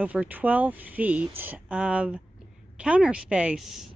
over 12 feet of counter space.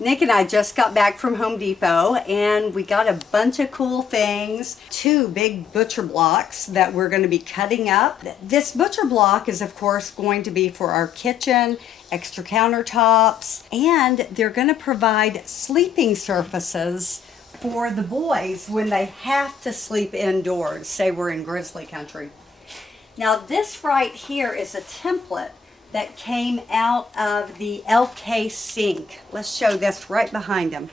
Nick and I just got back from Home Depot and we got a bunch of cool things. 2 big butcher blocks that we're going to be cutting up. This butcher block is of course going to be for our kitchen, extra countertops, and they're going to provide sleeping surfaces for the boys when they have to sleep indoors. Say we're in grizzly country. Now this right here is a template that came out of the LK sink. Let's show this right behind him.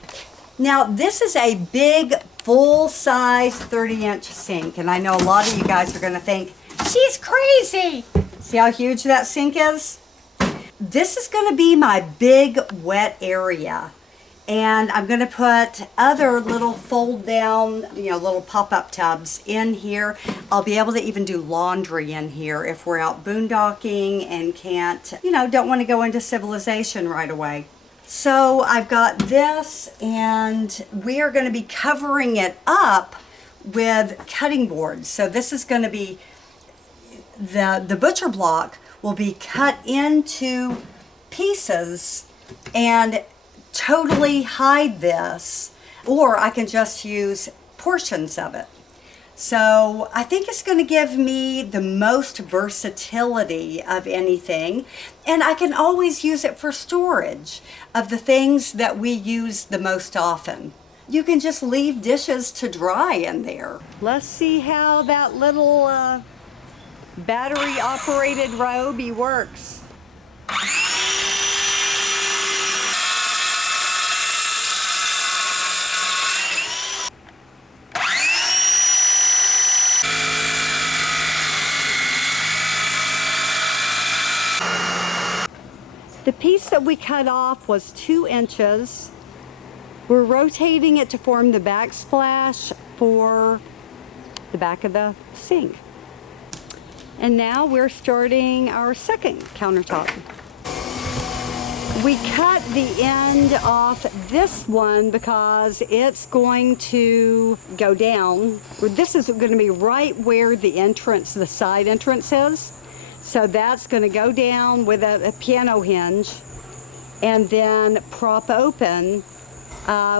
Now this is a big full-size 30-inch sink, and I know a lot of you guys are gonna think, she's crazy. See how huge that sink is? This is gonna be my big wet area. And I'm going to put other little fold down, little pop-up tubs in here. I'll be able to even do laundry in here if we're out boondocking and can't, don't want to go into civilization right away. So I've got this, and we are going to be covering it up with cutting boards. So this is going to be, the butcher block will be cut into pieces and totally hide this, or I can just use portions of it. So I think it's going to give me the most versatility of anything, and I can always use it for storage of the things that we use the most often. You can just leave dishes to dry in there. Let's see how that little battery operated Ryobi works. The piece that we cut off was 2 inches. We're rotating it to form the backsplash for the back of the sink. And now we're starting our second countertop. We cut the end off this one because it's going to go down. This is going to be right where the entrance, the side entrance is. So that's going to go down with a piano hinge and then prop open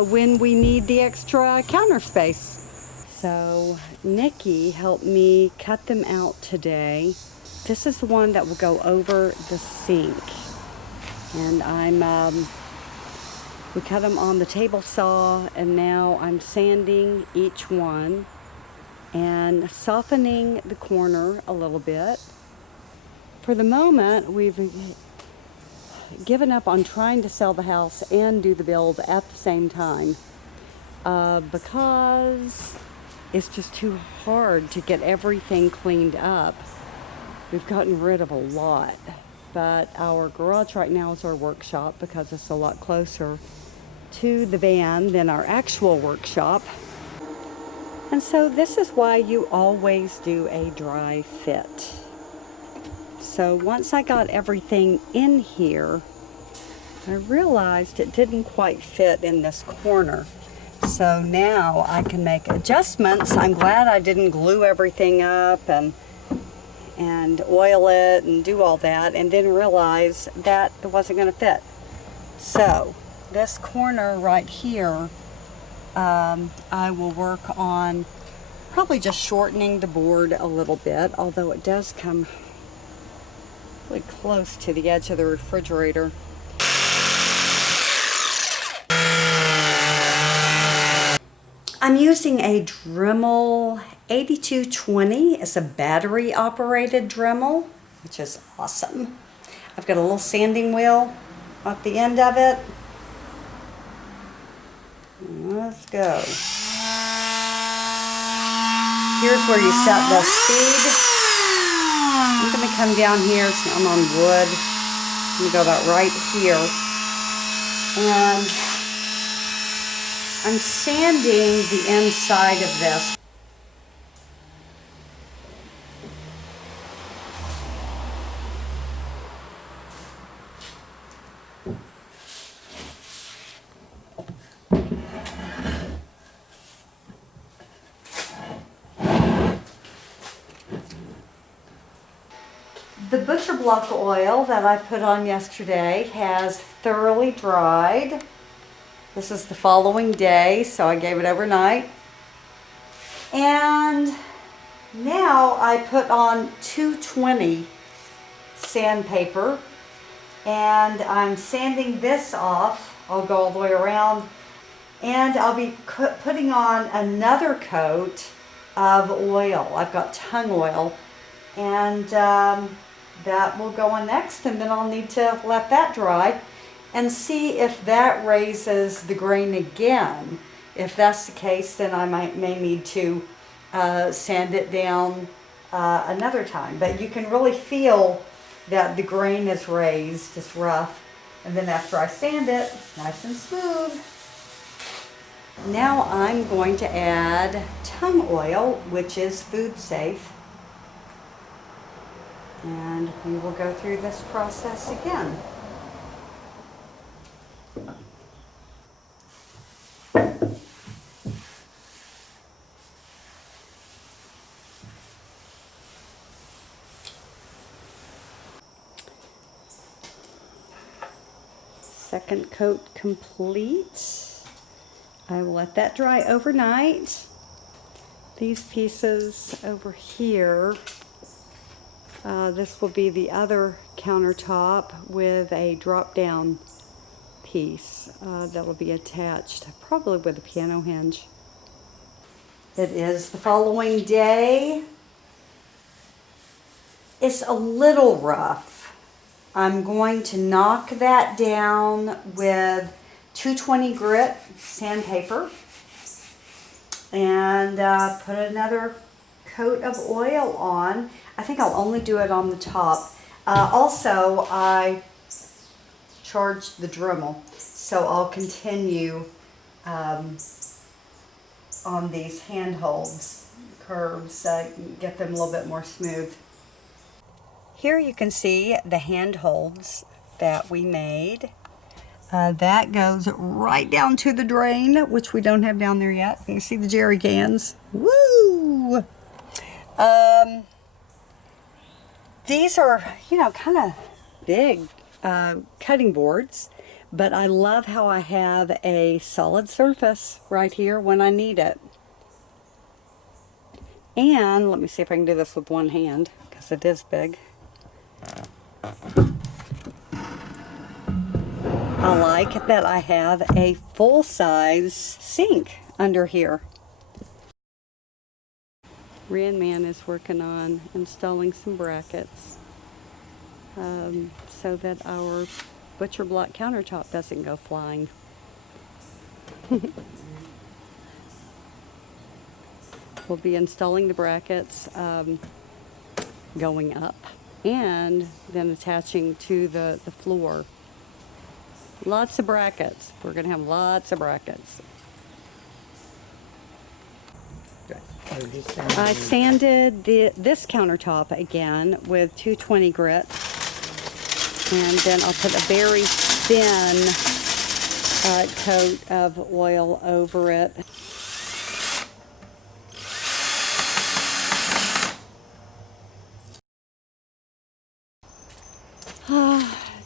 when we need the extra counter space. So Nikki helped me cut them out today. This is the one that will go over the sink. And we cut them on the table saw, and now I'm sanding each one and softening the corner a little bit. For the moment, we've given up on trying to sell the house and do the build at the same time because it's just too hard to get everything cleaned up. We've gotten rid of a lot, but our garage right now is our workshop because it's a lot closer to the van than our actual workshop. And so this is why you always do a dry fit. So once I got everything in here, I realized it didn't quite fit in this corner. So now I can make adjustments. I'm glad I didn't glue everything up and oil it and do all that, and then realize that it wasn't going to fit. So this corner right here, I will work on probably just shortening the board a little bit, although it does come really close to the edge of the refrigerator. I'm using a Dremel 8220. It's a battery operated Dremel, which is awesome. I've got a little sanding wheel at the end of it. Let's go. Here's where you set the speed. I'm going to come down here, so I'm on wood. I'm going to go about right here. And I'm sanding the inside of this. The butcher block oil that I put on yesterday has thoroughly dried. This is the following day, so I gave it overnight. And now I put on 220 sandpaper, and I'm sanding this off. I'll go all the way around, and I'll be putting on another coat of oil. I've got tung oil, and that will go on next, and then I'll need to let that dry and see if that raises the grain again. If that's the case, then I may need to sand it down another time. But you can really feel that the grain is raised, it's rough. And then after I sand it, nice and smooth. Now I'm going to add tung oil, which is food safe. And we will go through this process again. Second coat complete. I will let that dry overnight. These pieces over here, this will be the other countertop with a drop-down piece that will be attached, probably with a piano hinge. It is the following day. It's a little rough. I'm going to knock that down with 220 grit sandpaper and put another coat of oil on. I think I'll only do it on the top. Also, I charged the Dremel, so I'll continue on these handholds, curves, get them a little bit more smooth. Here you can see the handholds that we made. That goes right down to the drain, which we don't have down there yet. You can see the jerry cans. Woo! These are, you know, kind of big cutting boards, but I love how I have a solid surface right here when I need it. And let me see if I can do this with one hand, because it is big. I like that I have a full-size sink under here. Rand Man is working on installing some brackets so that our butcher block countertop doesn't go flying. We'll be installing the brackets going up and then attaching to the floor. Lots of brackets. We're going to have lots of brackets. I sanded this countertop again with 220 grit, and then I'll put a very thin coat of oil over it.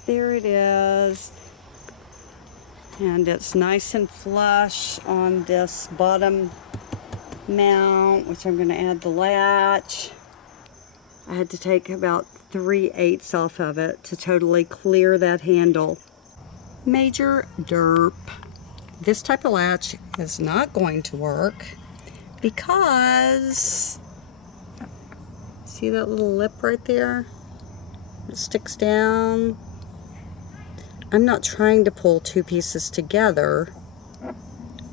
There it is. And it's nice and flush on this bottom mount, which I'm going to add the latch. I had to take about 3/8 off of it to totally clear that handle. Major derp. This type of latch is not going to work because, see that little lip right there? It sticks down. I'm not trying to pull two pieces together.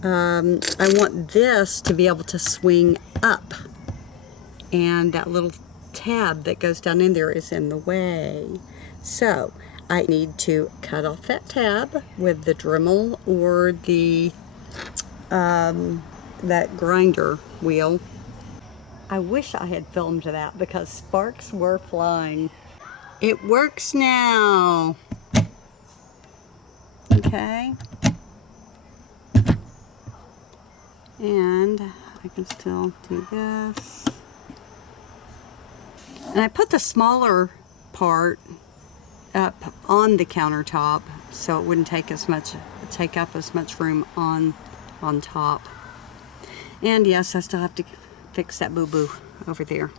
I want this to be able to swing up, and that little tab that goes down in there is in the way. So I need to cut off that tab with the Dremel or the that grinder wheel. I wish I had filmed that because sparks were flying. It works now. Okay. And I can still do this. And I put the smaller part up on the countertop so it wouldn't take up as much room on top. And yes, I still have to fix that boo-boo over there.